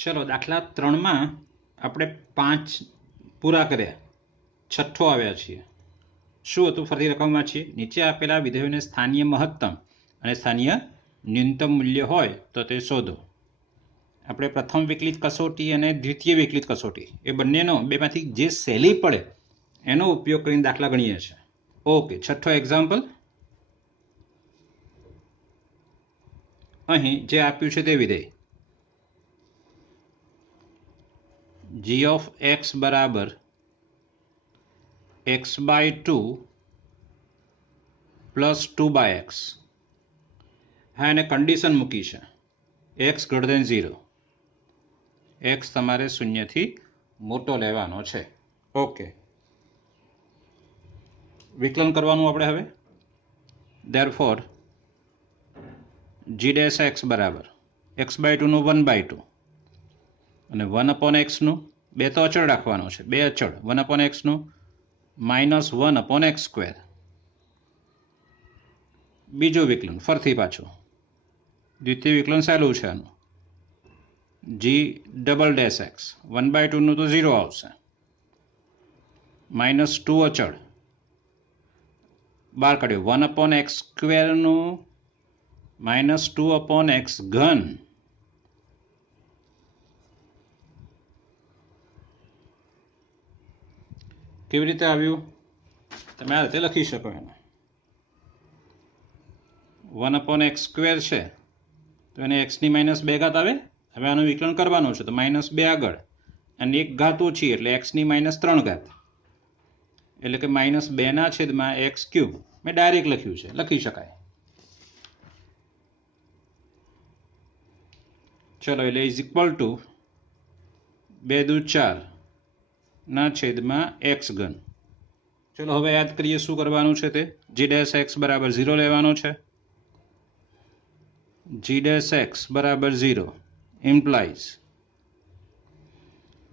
ચલો દાખલા 3માં આપણે 5 પૂરા કર્યા, છઠ્ઠો આવ્યા છીએ. શું હતું ફરી રકમ વાંચીએ. નીચે આપેલા વિધેયોને સ્થાનીય મહત્તમ અને સ્થાનીય ન્યૂનતમ મૂલ્ય હોય તો તે શોધો. આપણે પ્રથમ વિકલિત કસોટી અને દ્વિતીય વિકલિત કસોટી એ બંનેનો બેમાંથી જે સહેલી પડે એનો ઉપયોગ કરીને દાખલા ગણીએ છીએ. ઓકે, છઠ્ઠો એક્ઝામ્પલ અહીં જે આપ્યું છે તે વિધેય g of x બરાબર x/2 પ્લસ 2/x. હા, એને કન્ડિશન મૂકી છે x > 0. x તમારે 0 થી મોટો લેવાનો છે. ઓકે, વિકલન કરવાનું આપણે હવે. ધેરફોર g dash x બરાબર x/2 નું 1/2 અને 1/x નું બે તો અચળ રાખવાનો છે, બે અચળ 1/x નું -1/x². બીજું વિકલન ફરથી પાછું, દ્વિતીય વિકલન સહેલું છે આનું. g ડબલ ડેશ x 1/2 નું તો 0 આવશે, -2 અચળ બહાર કાઢ્યો 1/x² નું -2/x3. કેવી રીતે આવ્યું તમે આ રીતે લખી શકો. એને 1/x² છે તો એને x ની -2 ઘાત આવે. હવે આનું વિકલન કરવાનું છે તો -2 આગળ અને 1 ઘાત ઓછી એટલે x ની -3 ઘાત, એટલે કે -2/x³. મેં ડાયરેક્ટ લખ્યું છે, લખી શકાય. ચલો, એટલે ઇઝ ઇક્વલ ટુ 2 દુ 4 ના છેદમાં x3. ચલો હવે યાદ કરીએ શું કરવાનું છે તે. g dash x બરાબર 0 લેવાનો છે. g dash x બરાબર 0 ઇમ્પ્લાઇઝ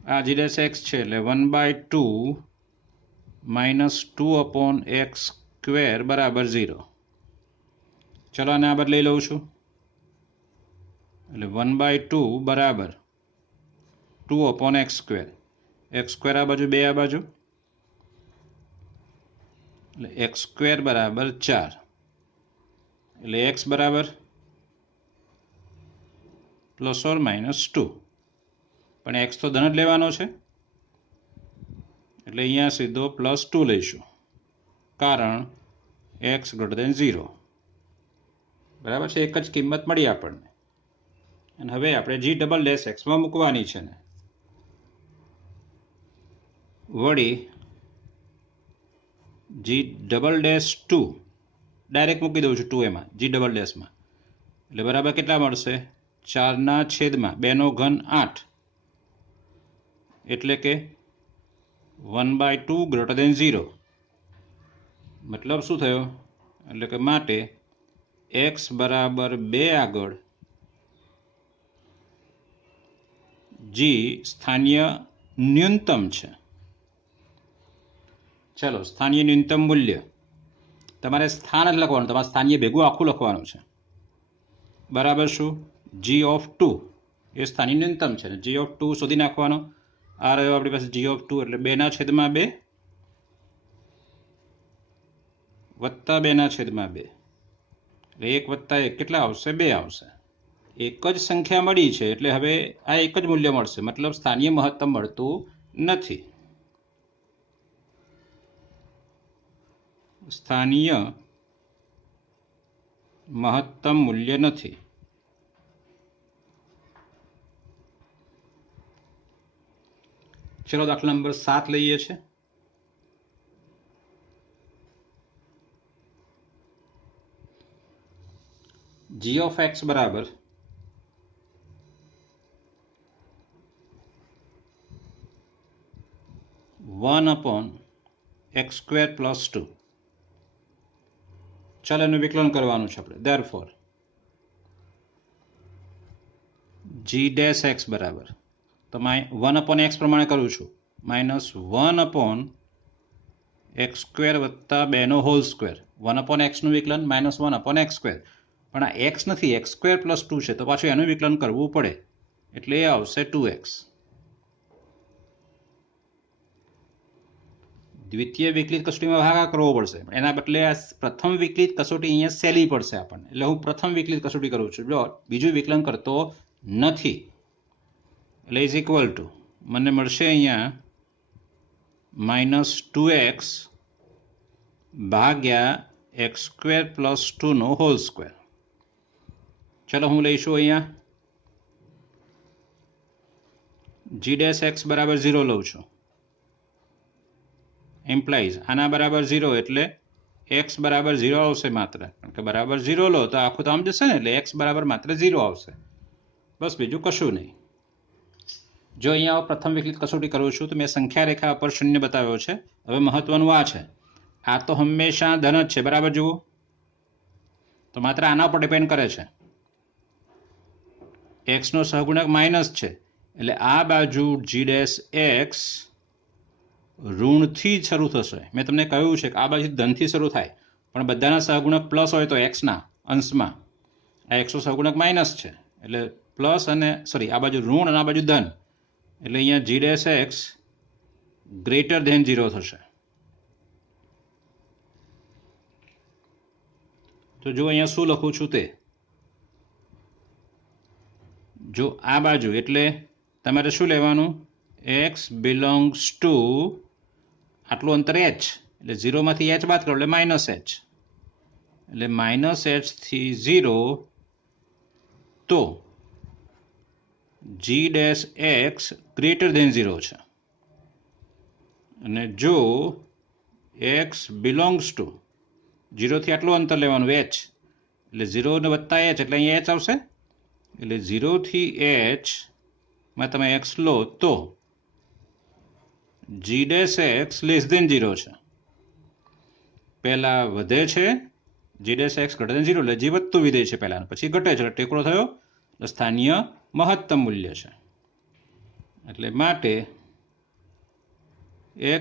આ g dash x છે એટલે 1/2 -2/x² બરાબર 0. ચલો આને આ બદલી લઉં છું એટલે 1/2 બરાબર 2/x². x² આ બાજુ 2 આ બાજુ એટલે x² બરાબર 4. એટલે x બરાબર ±2, પણ x તો ધન જ લેવાનો છે એટલે અહીંયા સીધો +2 લઈશું, કારણ x > 0. બરાબર છે, એક જ કિંમત મળી આપણને. અને હવે આપણે g ડબલ ડેશ એક્સમાં મૂકવાની છે ને વળી g ડબલ ડેશ 2 ડાયરેક્ટ મૂકી દઉં છું 2 એમાં g ડબલ ડેશમાં, એટલે બરાબર કેટલા મળશે 4/2 × 8, એટલે કે 1/2 > 0. મતલબ શું થયો, એટલે કે માટે x બરાબર 2 આગળ g સ્થાનીય ન્યૂનતમ છે. ચલો, સ્થાનીય ન્યૂનતમ મૂલ્ય તમારે સ્થાન જ લખવાનું, તમારે સ્થાનીય ભેગું આખું લખવાનું છે. બરાબર શું g of 2 એ સ્થાનીય ન્યૂનતમ છે. g of 2 શોધી નાખવાનો. આ રહ્યો આપણી પાસે g of 2 એટલે 2/2 વત્તા 2/2 એટલે 1 વત્તા 1 કેટલા આવશે 2 આવશે. એક જ સંખ્યા મળી છે એટલે હવે આ એક જ મૂલ્ય મળશે, મતલબ સ્થાનીય મહત્તમ મળતું નથી. સ્થાનીય મહત્તમ મૂલ્ય નથી. ચલો દાખલા નંબર 7 લઈએ છે. g of x બરાબર 1/x² + 2. ચાલો એનું વિકલન કરવાનું છે આપણે. ધેરફોર g dash x બરાબર તો 1/x પ્રમાણે કરું છું -1/x² વત્તા 2/2. 1/x નું વિકલન -1/x², પણ આ x નથી, x² + 2 છે તો પાછું એનું વિકલન કરવું પડે. એટલે એ આવશે 2x. દ્વિતીય વિકલિત કસોટીમાં ભાગાકાર કરવો પડશે, એના બદલે આ પ્રથમ વિકલિત કસોટી અહીંયા સહેલી પડશે આપણને, એટલે હું પ્રથમ વિકલિત કસોટી કરું છું. જો બીજું વિકલન કરતો નથી એટલે ઇઝ ઇક્વલ ટુ મને મળશે અહીંયા -2x ભાગ્યા x² + 2 નો હોલ સ્ક્વેર. ચલો હું લઈશું અહીંયા g' x બરાબર 0 લઉં છું. એમ્પ્લાઇઝ આના બરાબર 0 એટલે x બરાબર 0 આવશે માત્ર, કારણ કે બરાબર 0 લો તો આખું તો આમ જશે ને, એટલે x બરાબર માત્ર 0 આવશે, બસ બીજું કશું નહીં. જો અહીંયા પ્રથમ વિકલિત કસોટી કરું છું તો મેં સંખ્યા રેખા પર 0 બતાવ્યો છે. હવે મહત્વનું આ છે, આ તો હંમેશા ધન જ છે, બરાબર જુઓ, તો માત્ર આના ઉપર ડિપેન્ડ કરે છે. x નો સહગુણક માઇનસ છે એટલે આ બાજુ g' x ઋણથી શરૂ થશે. મેં તમને કહ્યું છે કે આ બાજુ ધનથી શરૂ થાય, પણ બધાના સહગુણક પ્લસ હોય તો એક્સના અંશમાં આ x નો સહગુણક માઇનસ છે એટલે પ્લસ અને સોરી આ બાજુ ઋણ અને આ બાજુ ધન, એટલે અહીંયા g' x ગ્રેટર ધેન 0 થશે. તો જો અહીંયા શું લખું છું તે, જો આ બાજુ એટલે તમારે શું લેવાનું, x બિલોંગ્સ ટુ આટલું અંતર h, એટલે 0 માંથી h બાદ કરો એટલે -h, એટલે -h થી 0 તો g' x ગ્રેટર ધેન 0 છે. અને જો x બિલોંગ્સ ટુ 0 થી આટલું અંતર લેવાનું h, એટલે 0 ને વત્તા h એટલે અહીંયા h આવશે, એટલે 0 થી h માં તમે x લો તો g' x લેસ ધેન 0 છે. પહેલા વધે છે g' x ઘટે ધેન 0 એટલે g વધતું વિધેય છે પહેલા, પછી ઘટે છે એટલે ટેકરો થયો, એટલે સ્થાનીય મહત્તમ મૂલ્ય છે. એટલે માટે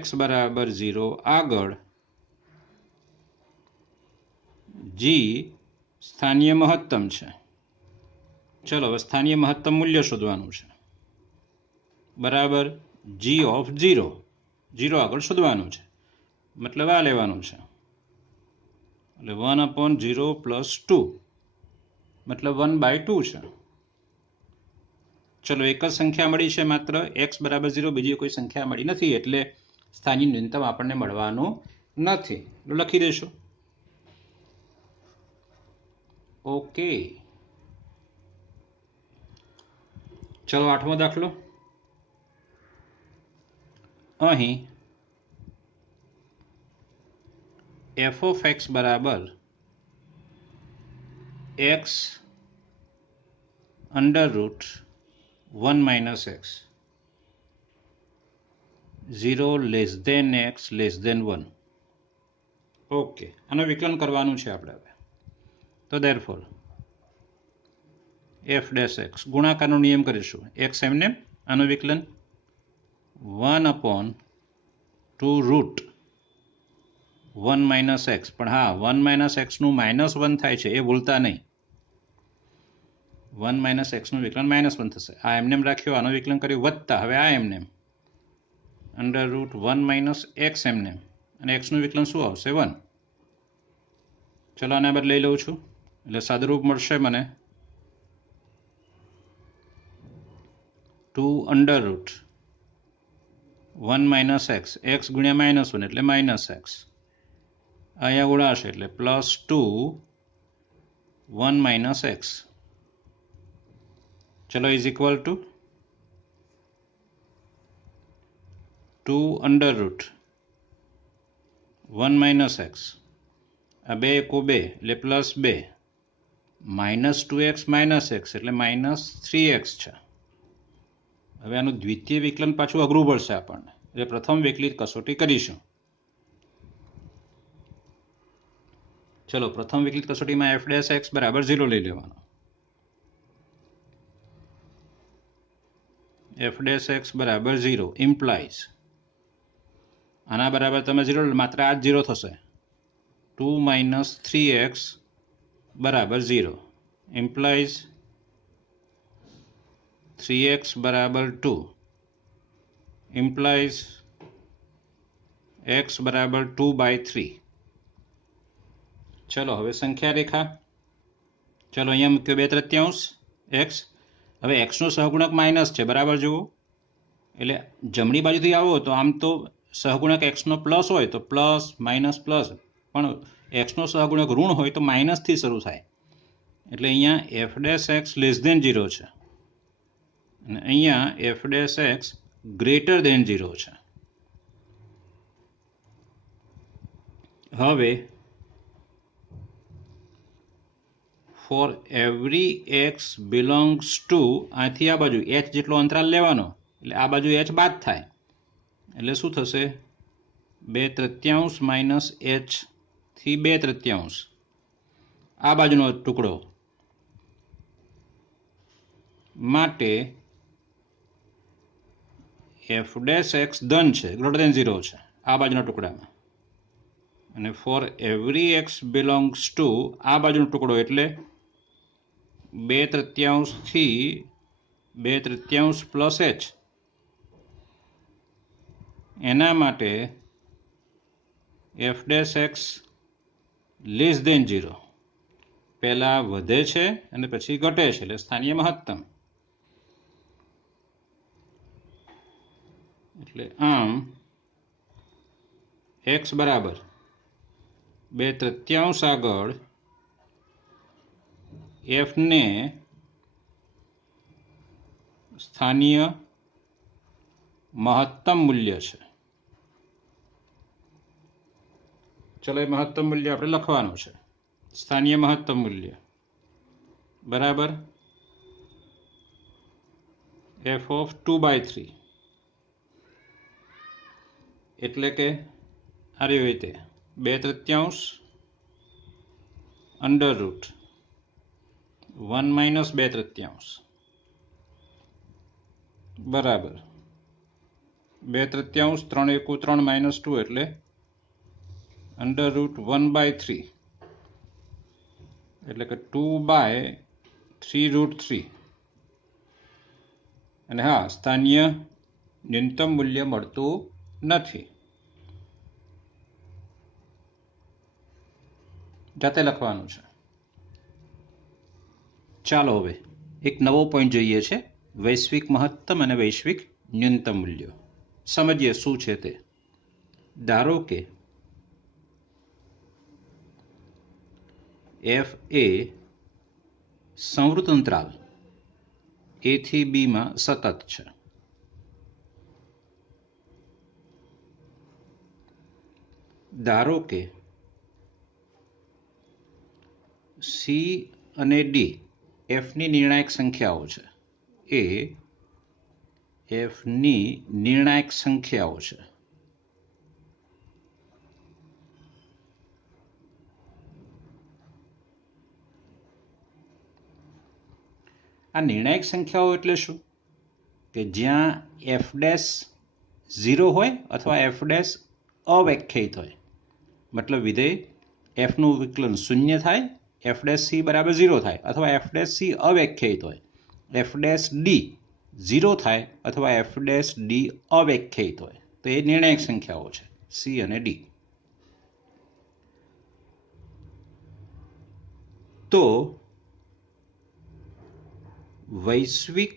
x બરાબર 0 આગળ g સ્થાનીય મહત્તમ છે. ચલો હવે સ્થાનીય મહત્તમ મૂલ્ય શોધવાનું છે, બરાબર g ઓફ 0, 0 આગળ શોધવાનું છે, મતલબ આ લેવાનું છે, એટલે 1/0 + 2 મતલબ 1/2 છે. ચલો એક જ સંખ્યા મળી છે માત્ર, x બરાબર 0, બીજી કોઈ સંખ્યા મળી નથી, એટલે સ્થાનિક ન્યૂનતમ આપણને મળવાનું નથી, લખી દઈશું. ઓકે, ચલો 8મો દાખલો. અહીં f of x બરાબર x √1 - x, 0 less than x less than 1. Okay, આનું વિકલન કરવાનું છે આપણે હવે. તો ધેરફોર f' x ગુણાકારનો નિયમ કરીશું, x એમને આનું વિકલન 1/2√1 - x, પણ હા 1 - x નું -1 થાય છે એ ભૂલતા નહીં, 1 - x નું વિકલન -1 થશે. આ એમને રાખ્યો, આનું વિકલન કર્યું વત્તા, હવે આ એમને √1 - x એમને, અને x નું વિકલન શું આવશે 1. ચલો આને બદલે લઈ લઉં છું, એટલે સાદુરૂપ મળશે મને 2√1 - x, x ગુણ્યા -1 એટલે -x, અહીંયા ગુણાશે એટલે +2 1 - x. ચલો ઇઝ ઇક્વલ ટુ 2√1 - x, આ 2 × 2 એટલે +2, -2x - x એટલે -3x છે. હવે આનું દ્વિતીય વિકલન પાછું અઘરું પડશે આપણને, એટલે પ્રથમ વિકલિત કસોટી કરીશું. ચલો પ્રથમ વિકલિત કસોટીમાં f' x બરાબર 0 લઈ લેવાનો, f' x બરાબર 0 ઇમ્પ્લાઇઝ આના બરાબર તમે 0 માત્ર આ જ 0 થશે, 2 - 3x બરાબર 0 ઇમ્પ્લાઇઝ 3x બરાબર 2 implies x બરાબર 2/3. ચલો હવે સંખ્યા રેખા. ચલો અહીંયા મૂક્યો 2/3 x. હવે એક્સનો સહગુણક માઇનસ છે, બરાબર જુઓ. એટલે જમણી બાજુથી આવો તો આમ તો સહગુણક એક્સનો પ્લસ હોય તો પ્લસ માઇનસ પ્લસ, પણ એક્સનો સહગુણક ઋણ હોય તો માઇનસથી શરૂ થાય. એટલે અહીંયા f dash x less than 0 છે અને અહીંયા f dash x greater than 0 છે. હવે for every x belongs to, આથી આ બાજુ એચ જેટલો અંતરાલ લેવાનો, એટલે આ બાજુ એચ બાદ થાય, એટલે શું થશે 2/3 માઇનસ એચ થી 2/3 આ બાજુનો ટુકડો માટે એફ ડેશ એક્સ ધન છે, ગ્રેટર દેન 0 છે આ બાજુના ટુકડામાં. અને four every x belongs two આ બાજુનો ટુકડો એટલે 2/3 થી 2/3 પ્લસ એચ, એના માટે f dash x less than 0. પહેલાં વધે છે અને પછી ઘટે છે, એટલે સ્થાનીય મહત્તમ. એટલે આમ એક્સ બરાબર 2/3 આગળ એફને સ્થાનીય મહત્તમ મૂલ્ય છે. ચલો એ મહત્તમ મૂલ્ય આપણે લખવાનું છે. સ્થાનીય મહત્તમ મૂલ્ય બરાબર એફ ઓફ 2/3, એટલે કે આ રીતે 2/3 અંડર રૂટ 1 માઇનસ 2/3 બરાબર 2/3 3 એકુ 3 માઇનસ 2 એટલે અંડર રૂટ 1/3, એટલે કે 2/3√3. અને હા, સ્થાનીય ન્યૂનતમ મૂલ્ય મળતું નથી, જાતે લખવાનું છે. ચાલો હવે એક નવો પોઈન્ટ જોઈએ છે, વૈશ્વિક મહત્તમ અને વૈશ્વિક ન્યૂનતમ મૂલ્યો. સમજીએ શું છે તે. ધારો કે એફ એ સંવૃત અંતરાલ એ થી બીમાં સતત છે. ધારો કે સી અને ડી એફની નિર્ણાયક સંખ્યાઓ છે. એ એફની નિર્ણાયક સંખ્યાઓ છે. આ નિર્ણાયક સંખ્યાઓ એટલે શું? કે જ્યાં એફ ડેશ 0 હોય અથવા એફ ડેશ અવ્યાખ્યાયિત હોય, મતલબ વિધેય એફનું વિકલન 0 થાય, એફ ડેશ સી બરાબર 0 થાય, અથવા એફ ડેશ સી અવ્યાખ્યાયિત હોય, એફ ડેશ ડી 0 થાય અથવા એફ ડેશ ડી અવ્યાખ્યાયિત હોય, તો એ નિર્ણાયક સંખ્યાઓ છે સી અને ડી. તો વૈશ્વિક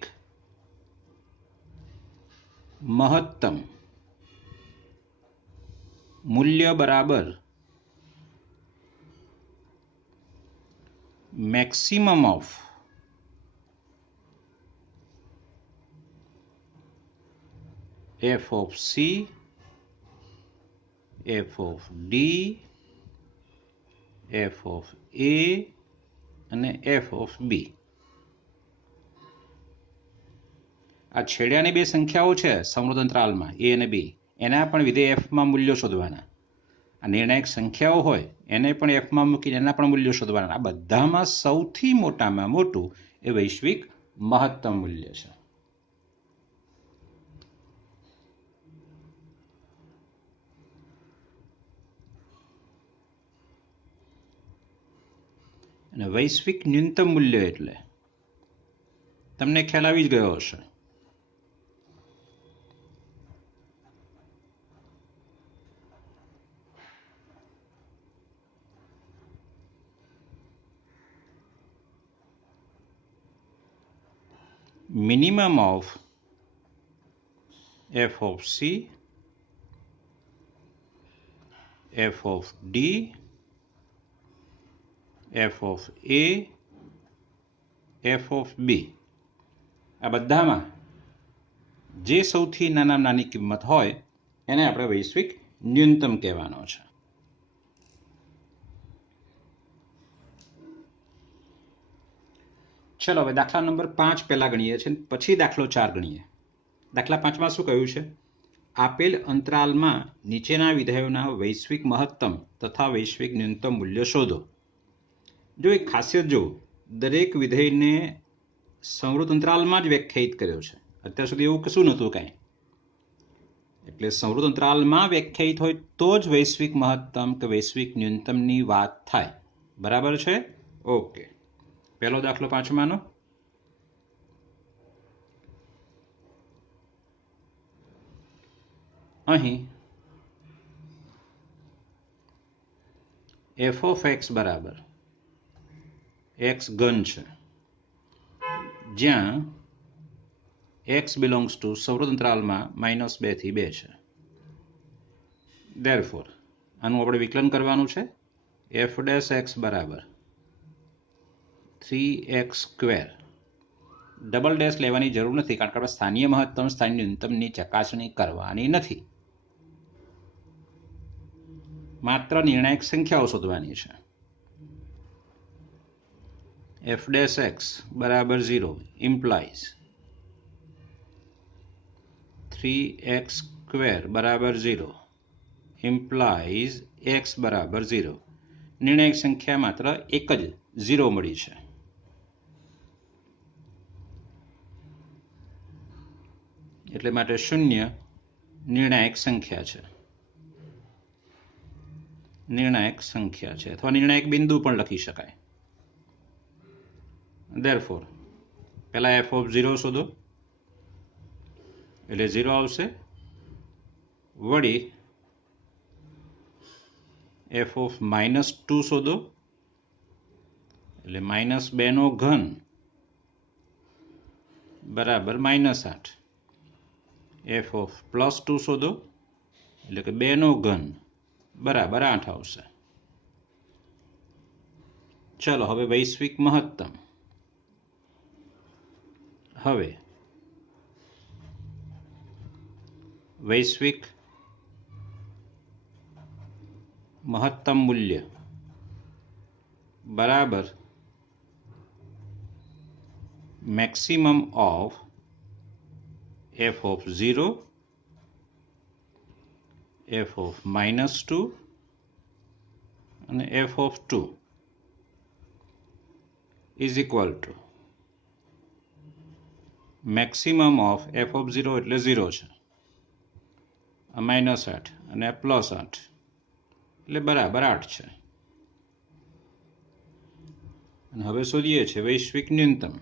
મહત્તમ મૂલ્ય બરાબર maximum of f of c, f of d, f of a અને એફ ઓફ બી. આ છેડાની બે સંખ્યાઓ છે સંવૃત અંતરાલમાં એ અને બી, એના પણ વિધેય એફમાં મૂલ્યો શોધવાના. આ નિર્ણાયક સંખ્યાઓ હોય એને પણ એફમાં મૂકીને એના પણ મૂલ્યો શોધવાના. આ બધામાં સૌથી મોટામાં મોટું એ વૈશ્વિક મહત્તમ મૂલ્ય છે. અને વૈશ્વિક ન્યૂનતમ મૂલ્ય એટલે તમને ખ્યાલ આવી જ ગયો હશે. Minimum of f of c, f of d, f of a, f of b આ બધામાં જે સૌથી નાનામાં નાની કિંમત હોય એને આપણે વૈશ્વિક ન્યૂનતમ કહેવાનો છે. ચલો હવે દાખલા નંબર 5 પહેલા ગણીએ છીએ, પછી દાખલો 4 ગણીએ. દાખલા 5માં શું કહ્યું છે? આપેલ અંતરાલમાં નીચેના વિધેયોના વૈશ્વિક મહત્તમ તથા વૈશ્વિક ન્યૂનતમ મૂલ્ય શોધો. જો એક ખાસિયત જો, દરેક વિધેયને સંવૃત અંતરાલમાં જ વ્યાખ્યાયિત કર્યો છે. અત્યાર સુધી એવું કશું નહોતું કાંઈ. એટલે સંવૃત અંતરાલમાં વ્યાખ્યાયિત હોય તો જ વૈશ્વિક મહત્તમ કે વૈશ્વિક ન્યૂનતમની વાત થાય. બરાબર છે? ઓકે. પહેલો દાખલો 5માનો. અહીં f of x બરાબર x ઘન છે, જ્યાં x બિલોંગ્સ ટુ સંવૃત અંતરાલમાં -2 થી 2 છે. ધેરફોર આનું આપણે વિકલન કરવાનું છે. f ડેશ x બરાબર 3x². ડબલ ડેશ લેવાની જરૂર નથી, કારણ કે આપણે સ્થાનીય મહત્તમ સ્થાનીય ન્યૂનતમની ચકાસણી કરવાની નથી. માત્ર નિર્ણાયક સંખ્યાઓ શોધવાની છે. f ડેશ x બરાબર 0 ઇમ્પ્લાઇઝ 3x² બરાબર 0 ઇમ્પ્લાઇઝ x બરાબર 0. નિર્ણાયક સંખ્યા માત્ર એક જ 0 મળી છે. એટલે માટે 0 નિર્ણાયક સંખ્યા છે. નિર્ણાયક સંખ્યા છે, અથવા નિર્ણાયક બિંદુ પણ લખી શકાય. ધેરફોર પહેલા f of 0 શોધો, એટલે 0 આવશે. વળી f of -2 શોધો, એટલે -2 નો ઘન બરાબર -8. f of +2 શોધો, એટલે કે 2 નો ઘન બરાબર 8 આવશે. ચલો હવે વૈશ્વિક મહત્તમ. હવે વૈશ્વિક મહત્તમ મૂલ્ય બરાબર maximum of f of 0, f of -2 અને f of 2 is equal to maximum of f of 0 એટલે 0 છે, -8 અને +8 એટલે બરાબર 8 છે. અને હવે શોધીએ છીએ વૈશ્વિક ન્યૂનતમ.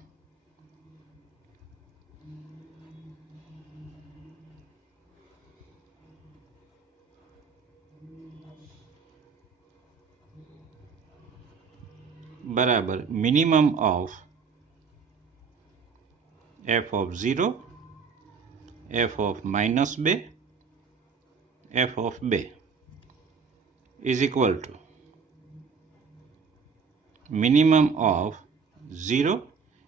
બરાબર minimum of f of 0, f of -2, f of 2 is equal to minimum of 0,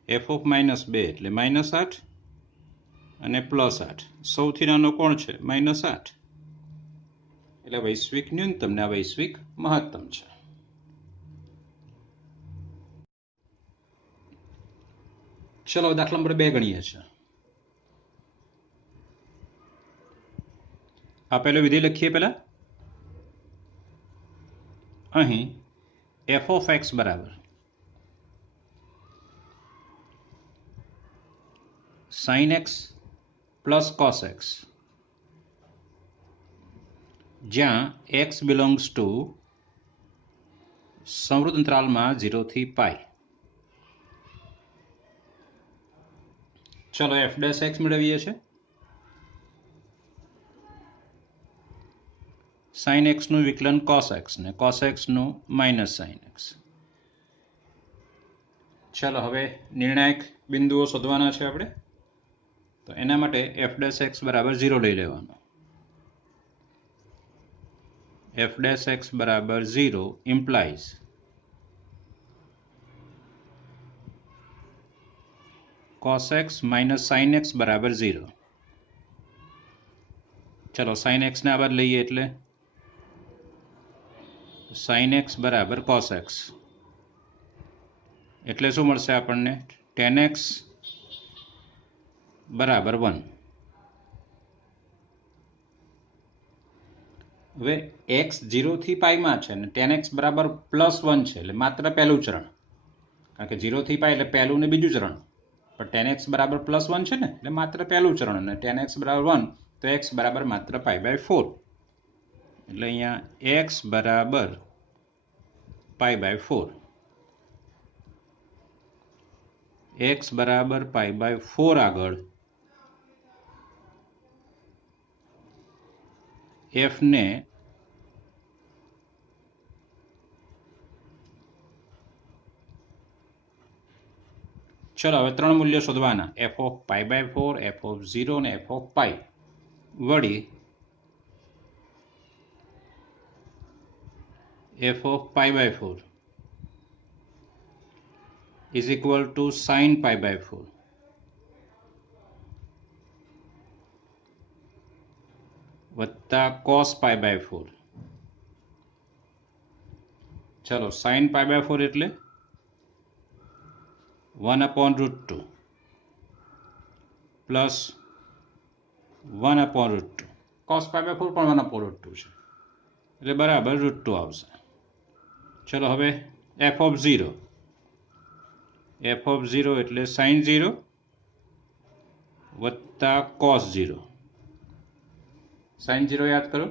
f of -2 એટલે -8 અને +8. સૌથી નાનો કોણ છે? -8. એટલે વૈશ્વિક ન્યૂનતમ ને વૈશ્વિક મહત્તમ છે. ચલો દાખલા નંબર 2 ગણીએ છીએ. આ પહેલો વિધેય લખીએ. પહેલા અહીં f of x બરાબર sin x plus cos x, જ્યાં x બિલોંગ્સ ટુ સંવૃત અંતરાલમાં 0 થી π. ચલો એફ ડેશ એક્સ મેળવીએ છીએ. સાઇન એક્સનું વિકલન કોસ એક્સ ને કોસ એક્સનું માઇનસ સાઇન એક્સ. ચલો હવે નિર્ણાયક બિંદુઓ શોધવાના છે આપણે. તો એના માટે એફ ડેશ એક્સ બરાબર 0 લઈ લેવાનો. એફ ડેશ એક્સ બરાબર 0 implies cos x minus sine x બરાબર 0. ચલો સાઇન એક્સને આ બાદ લઈએ એટલે સાઇન એક્સ બરાબર કોસ એક્સ એટલે શું મળશે આપણને? ટેન એક્સ બરાબર 1. હવે એક્સ 0 થી પાઈમાં છે અને ટેન એક્સ બરાબર +1 છે એટલે માત્ર પહેલું ચરણ, કારણ કે 0 થી પાઈ એટલે પહેલું ને બીજું ચરણ. પણ ટેન એક્સ બરાબર +1 છે ને એટલે માત્ર પહેલું ચરણ, અને ટેન એક્સ બરાબર 1 તો એક્સ બરાબર માત્ર π/4. એટલે અહીંયા એક્સ બરાબર π/4. એક્સ બરાબર π/4 આગળ એફને ચલો હવે 3 મૂલ્યો શોધવાના, એફ ઓફ π/4, એફ ઓફ 0 અને એફ ઓફ પાઈ. વળી f of π/4 is equal to sine π/4 વત્તા કોસ π/4. ચલો સાઇન π/4 એટલે 1/√2 પ્લસ 1/√2. કોસ π/4 પણ 1/√2 છે એટલે બરાબર √2 આવશે. ચલો હવે એફ ઓફ 0. એફ ઓફ 0 એટલે સાઇન 0 વત્તા કોસ 0. સાઇન 0 યાદ કરો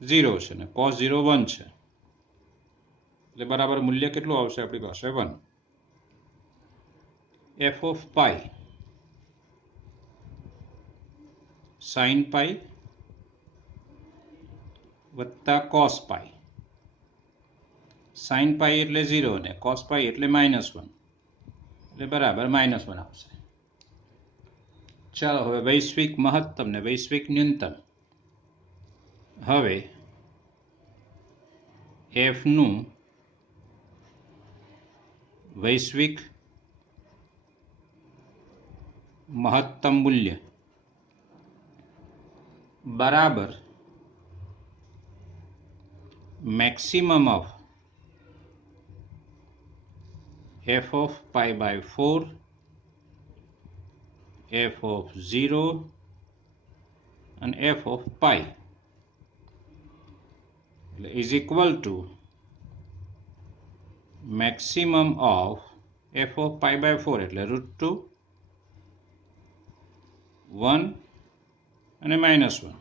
0 છે ને કોસ 0 1 છે એટલે બરાબર મૂલ્ય કેટલું આવશે આપણી પાસે? 1. એફ ઓફ પાઈ સાઇન પાઈ વત્તા કોસ પાઈ. સાઇન પાઈ એટલે 0 ને કોસ પાઈ એટલે -1 એટલે બરાબર -1 આવશે. ચાલો હવે વૈશ્વિક મહત્તમ ને વૈશ્વિક ન્યૂનતમ. હવે એફનું વૈશ્વિક મહત્તમ મૂલ્ય બરાબર maximum of f of π/4, f of 0 અને એફ ઓફ પાઈ એટલે is equal to maximum of f of π/4 એટલે √2, 1 અને -1.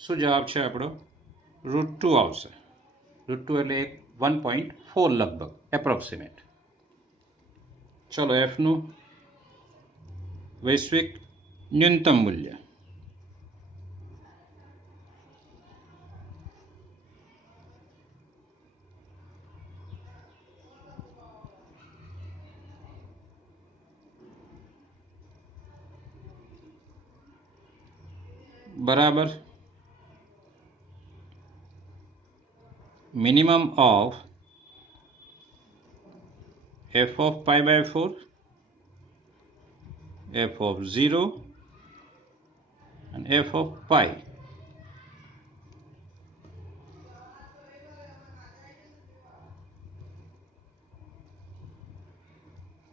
શું જવાબ છે આપણો? √2 આવશે. √2 એટલે 1.4 લગભગ એપ્રોક્સિમેટ. ચલો એફનું વૈશ્વિક ન્યૂનતમ મૂલ્ય બરાબર minimum of f of π/4, f of 0 અને f of pi.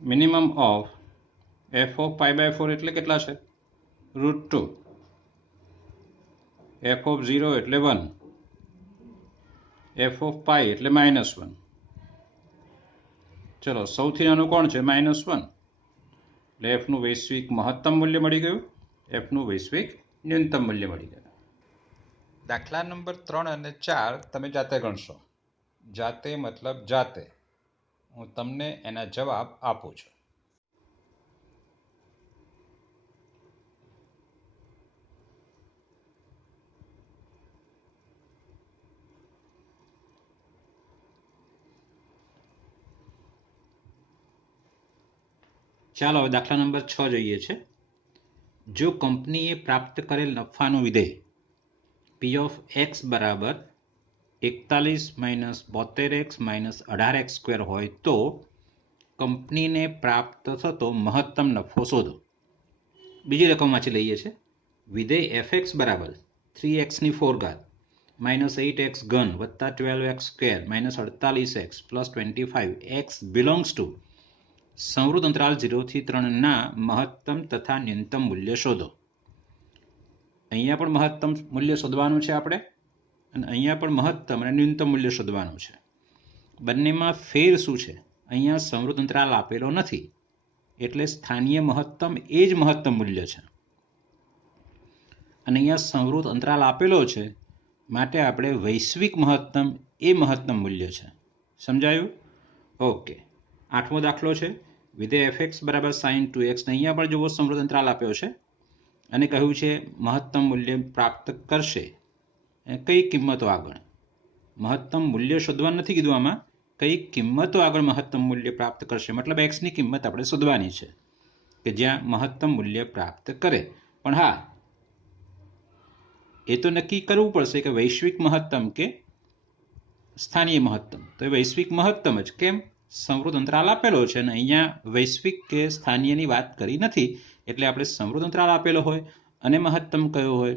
Minimum of f of π/4 એટલે કેટલા છે? √2. એફ ઓફ 0 એટલે 1, એફ ઓફ પાઈ એટલે -1. ચલો સૌથી નાનું કોણ છે? -1. એટલે એફનું વૈશ્વિક મહત્તમ મૂલ્ય મળી ગયું, એફનું વૈશ્વિક ન્યૂનતમ મૂલ્ય મળી ગયું. દાખલા નંબર 3 અને 4 તમે જાતે ગણશો. જાતે મતલબ જાતે. હું તમને એના જવાબ આપું છું. ચાલો હવે દાખલા નંબર 6 જોઈએ છે. જો કંપનીએ પ્રાપ્ત કરેલ નફાનું વિધેય પી ઓફ એક્સ બરાબર 41 - 72x - 18x સ્ક્વેર હોય તો કંપનીને પ્રાપ્ત થતો મહત્તમ નફો શોધો. બીજી રકમ વાંચી લઈએ છે. વિધેય fx બરાબર 3x⁴ -8x ઘન વત્તા 12x square -48x plus 25x belongs to સંવૃત અંતરાલ 0 થી 3 ના મહત્તમ તથા ન્યૂનતમ મૂલ્ય શોધો. અહીંયા પણ મહત્તમ મૂલ્ય શોધવાનું છે આપણે, અને અહીંયા પણ મહત્તમ અને ન્યૂનતમ મૂલ્ય શોધવાનું છે. બંનેમાં ફેર શું છે? અહીંયા સંવૃત અંતરાલ આપેલો નથી, એટલે સ્થાનીય મહત્તમ એ જ મહત્તમ મૂલ્ય છે, અને અહીંયા સંવૃત અંતરાલ આપેલો છે, માટે આપણે વૈશ્વિક મહત્તમ એ મહત્તમ મૂલ્ય છે. સમજાયું? ઓકે. 8મો દાખલો છે. વિધેય fx બરાબર sin 2x. અહીંયા પણ જુઓ સંવૃત અંતરાલ આપ્યો છે અને કહ્યું છે મહત્તમ મૂલ્ય પ્રાપ્ત કરશે કઈ કિંમતો આગળ. મહત્તમ મૂલ્ય શોધવાનું નથી કીધું, આમાં કઈ કિંમતો આગળ મહત્તમ મૂલ્ય પ્રાપ્ત કરશે, મતલબ x ની કિંમત આપણે શોધવાની છે કે જ્યાં મહત્તમ મૂલ્ય પ્રાપ્ત કરે. પણ હા, એ તો નક્કી કરવું પડશે કે વૈશ્વિક મહત્તમ કે સ્થાનીય મહત્તમ. તો એ વૈશ્વિક મહત્તમ જ. કેમ? સંવૃત અંતરાલ આપેલો છે અને અહીંયા વૈશ્વિક કે સ્થાનીયની વાત કરી નથી, એટલે આપણે સંવૃત અંતરાલ આપેલો હોય અને મહત્તમ કયો હોય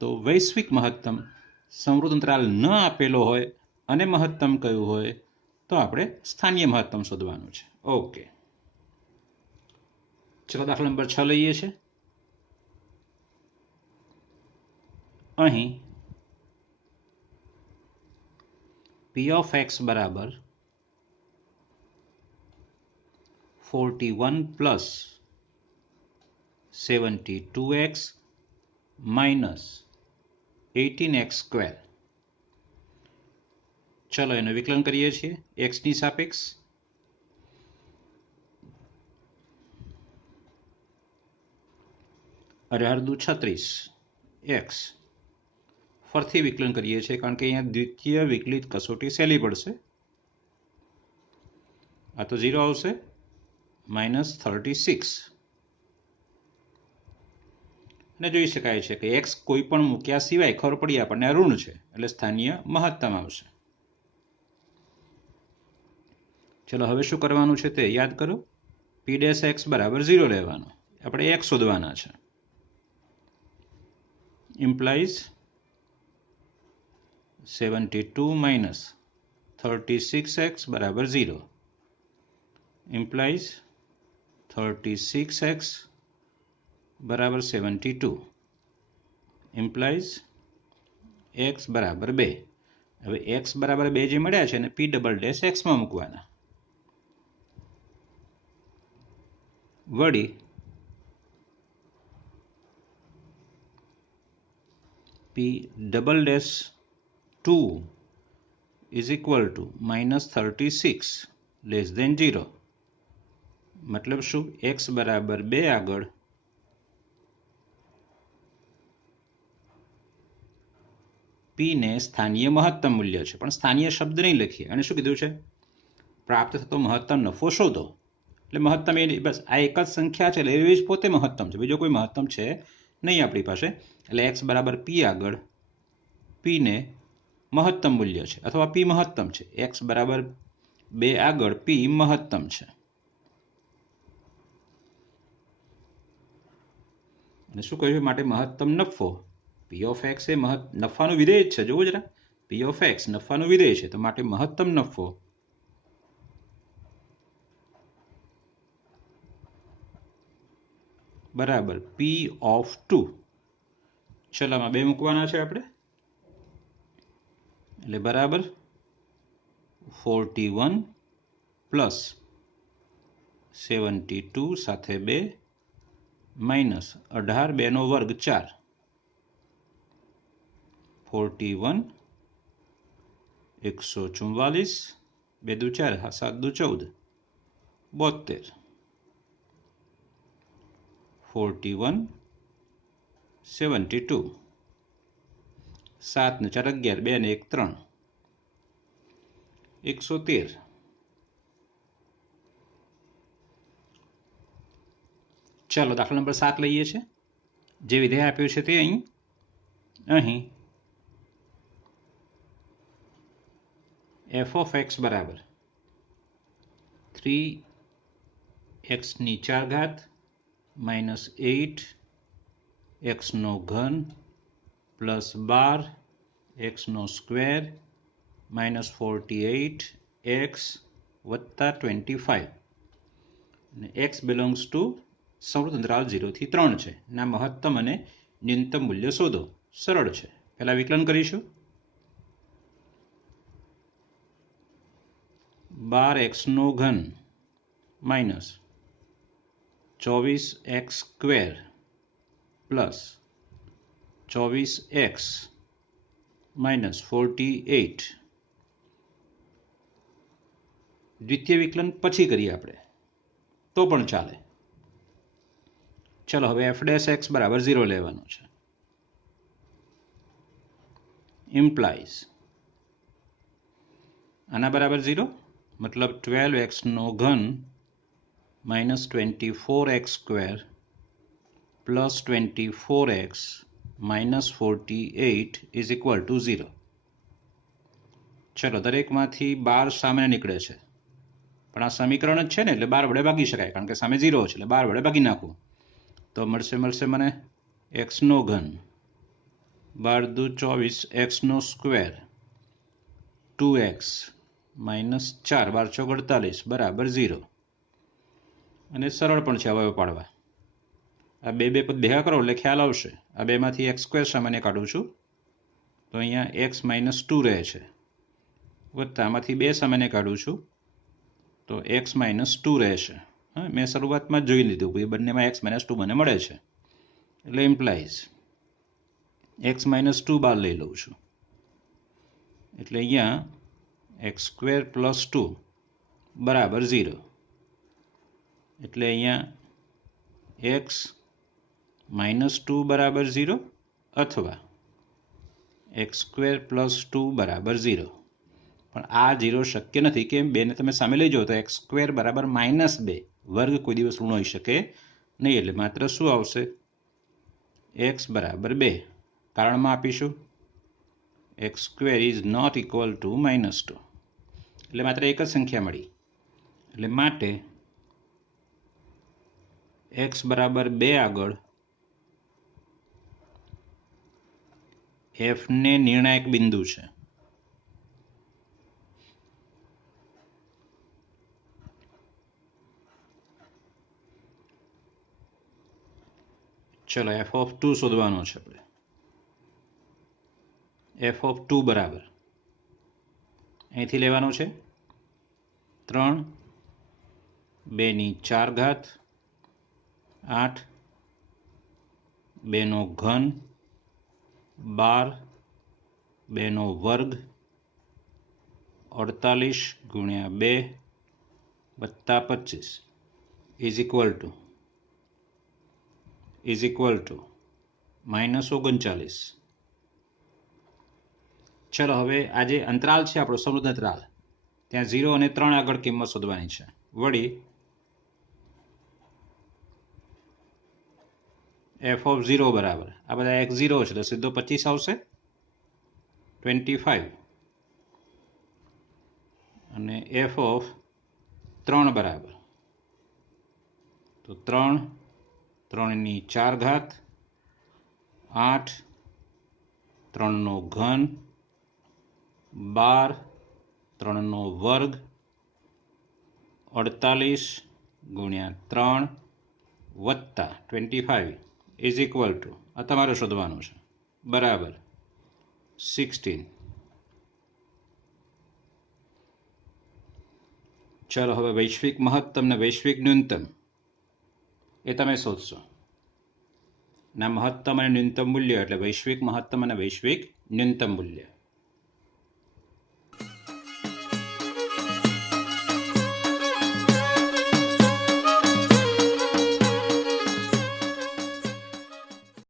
તો વૈશ્વિક મહત્તમ. સંવૃત અંતરાલ ન આપેલો હોય અને મહત્તમ કયું હોય તો આપણે સ્થાનીય મહત્તમ શોધવાનું છે. ઓકે, ચલો દાખલા નંબર 6 લઈએ છે. અહીં પી ઓફ એક્સ બરાબર 41 plus 72x minus 18x square. ચલો એનું વિકલન કરીએ છીએ એક્સની સાપેક્ષ. અઢાર દુ 36 x. ફરીથી વિકલન કરીએ છીએ કારણ કે અહીંયા દ્વિતીય વિકલિત કસોટી સહેલી પડશે. આ તો 0 આવશે, -36. અને જોઈ શકાય છે કે એક્સ કોઈ પણ મૂક્યા સિવાય ખબર પડી આપણને ઋણ છે, એટલે સ્થાનીય મહત્તમ આવશે. ચલો હવે શું કરવાનું છે તે યાદ કરો. p' x બરાબર 0 લેવાનું. આપણે x શોધવાના છે. ઇમ્પ્લાઇઝ 72 - 36x બરાબર 0. ઇમ્પ્લાઇઝ 36x બરાબર 72. ઇમ્પ્લાઇઝ x બરાબર 2. હવે x બરાબર 2 જે મળ્યા છે ને p' x માં મૂકવાના. વળી p'2 is equal to -36 less than 0. મતલબ શું? x બરાબર 2 આગળ p ને સ્થાનીય મહત્તમ મૂલ્ય છે, પણ સ્થાનીય શબ્દ નહીં લખીએ. અને શું કીધું છે? પ્રાપ્ત થતો મહત્તમ નફો શોધો. એટલે મહત્તમ એ બસ આ એક જ સંખ્યા છે, એટલે એ જ પોતે મહત્તમ છે, બીજો કોઈ મહત્તમ છે નહીં આપણી પાસે. એટલે x બરાબર p આગળ p ને મહત્તમ મૂલ્ય છે, અથવા p મહત્તમ છે. x બરાબર 2 આગળ p મહત્તમ છે. અને શું કહ્યું? માટે મહત્તમ નફો p ઓફ x એ નફાનું વિધેય જ છે. જોવું જરા, p ઓફ x નફાનું વિધેય છે, તો માટે મહત્તમ નફો બરાબર p ઓફ 2. ચલો આમાં 2 મૂકવાના છે આપણે, એટલે બરાબર 41 પ્લસ 72 સાથે 2 માઇનસ 18 2 નો વર્ગ 4. 41 144 2 દુ 4 7 દુ 14 72. 41 72 7 ને 4 11 2 ને 1 3 113. ચલો દાખલા નંબર 7 લઈએ છીએ. જે વિધેય આપ્યું છે તે અહીં f of x બરાબર 3x ની 4 ઘાત માઇનસ 8x નો ઘન પ્લસ 12x નો સ્ક્વેર માઇનસ 48x વત્તા 25 અને x બિલોંગ્સ ટુ સંવૃત અંતરાલ 0 થી 3 છે. ના મહત્તમ અને ન્યૂનતમ મૂલ્ય શોધો. સરળ છે. પહેલા વિકલન કરીશું. 12x નો ઘન minus 24x square plus 24x minus 48. દ્વિતીય વિકલન પછી કરીએ આપણે તો પણ ચાલે. ચલો હવે f' બરાબર 0 લેવાનું છે. ઇમ્પ્લાઇઝ આના બરાબર 0 મતલબ 12x નો ઘન minus 24x square plus 24x minus 48 is equal two 0. ચલો દરેકમાંથી 12 સામે નીકળે છે પણ આ સમીકરણ જ છે ને એટલે 12 વડે ભાગી શકાય કારણ કે સામે 0 છે એટલે 12 વડે ભાગી નાખવું તો મળશે મને x નો ઘન 12 દુ 24 x નો સ્ક્વેર 2x માઇનસ 4 12 ચોક 48 બરાબર 0. અને સરળ પણ છે અવયવ પાડવા. આ બે પદ ભેગા કરો એટલે ખ્યાલ આવશે. આ બેમાંથી x સ્ક્વેર સામાન્ય કાઢું છું તો અહીંયા x માઇનસ 2 રહે છે વત્તા આમાંથી 2 સામાન્ય કાઢું છું તો x માઇનસ 2 રહેશે. મેં શરૂઆતમાં જ જોઈ લીધું કે બંનેમાં x માઇનસ 2 મને મળે છે એટલે ઇમ્પ્લાઇઝ x માઇનસ 2 બહાર લઈ લઉં છું એટલે અહીંયા x સ્ક્વેર પ્લસ 2 બરાબર 0. એટલે અહીંયા x માઇનસ 2 બરાબર 0 અથવા x સ્ક્વેર પ્લસ 2 બરાબર 0. પણ આ 0 શક્ય નથી કેમ? બેને તમે સામે લઈ જાઓ તો x સ્ક્વેર બરાબર માઇનસ 2 વર્ગ કોઈ દિવસ ઋણ હોઈ શકે નહીં એટલે માત્ર શું આવશે x બરાબર 2. કારણમાં આપીશું x square is not equal to minus 2 એટલે માત્ર એક જ સંખ્યા મળી એટલે માટે x બરાબર 2 આગળ f ને નિર્ણાયક બિંદુ છે. ચલો f ઓફ 2 શોધવાનો છે આપણે. f ઓફ 2 બરાબર અહીંથી લેવાનું છે 3 2 ની 4 ઘાત 8 2 નો ઘન 12 2 નો વર્ગ 48 ગુણ્યા 2 વત્તા 25 ઇઝ ઇક્વલ ટુ માઇનસ 39. ચલો હવે આ જે અંતરાલ છે આપણો સમૃદ્ધ અંતરાલ ત્યાં 0 અને 3 આગળ કિંમત શોધવાની છે. વળી f ઓફ 0 બરાબર આ બધા x0 છે તો સીધો 25 આવશે 25 અને f ઓફ 3 બરાબર તો 3 3 ની 4 ઘાત 8 3 નો ઘન 12 3 નો વર્ગ 48 ગુણ્યા 3 વત્તા 25 ઇઝ ઇક્વલ ટુ આ તમારે શોધવાનું છે બરાબર 16. ચલો હવે વૈશ્વિક મહત્તમ ને વૈશ્વિક ન્યૂનતમ એ તમે શોધશો. ના મહત્તમ અને ન્યૂનતમ મૂલ્ય એટલે વૈશ્વિક મહત્તમ અને વૈશ્વિક ન્યૂનતમ મૂલ્ય.